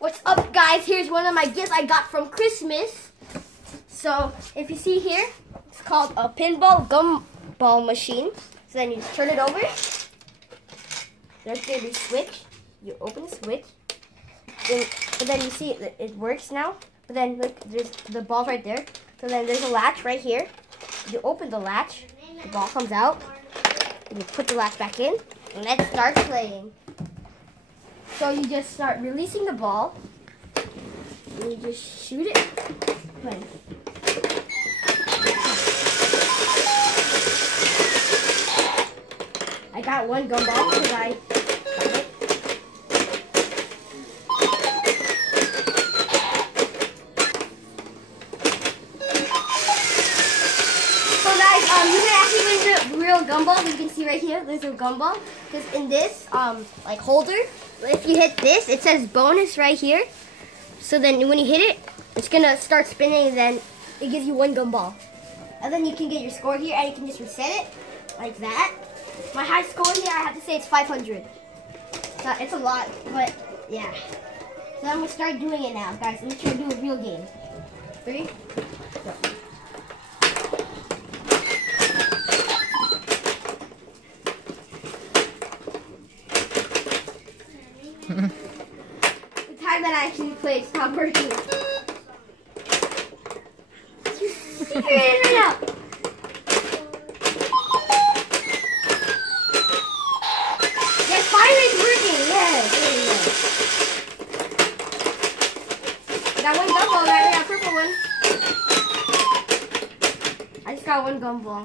What's up, guys? Here's one of my gifts I got from Christmas. So if you see here, it's called a Pinball Gumball machine. So then you just turn it over. There's gonna be a switch. You open the switch, but then you see it works now. But then look, there's the ball right there. So then there's a latch right here. You open the latch, the ball comes out. You put the latch back in, and let's start playing. So you just start releasing the ball, and you just shoot it. Play. I got one gumball because I got it. So guys, you can actually win the real gumball. You can see right here, there's a gumball. Because in this like holder, if you hit this, it says bonus right here. So then when you hit it, it's gonna start spinning, and then it gives you one gumball. And then you can get your score here, and you can just reset it like that. My high score here, I have to say it's 500. So it's a lot, but yeah. So I'm gonna start doing it now, guys. Let me try to do a real game. 3, go. The time that I actually played stopped working. You secret it right now. Yes, finally it's working. Yes, there you go. I got one gumball right. I got a purple one. I just got one gumball.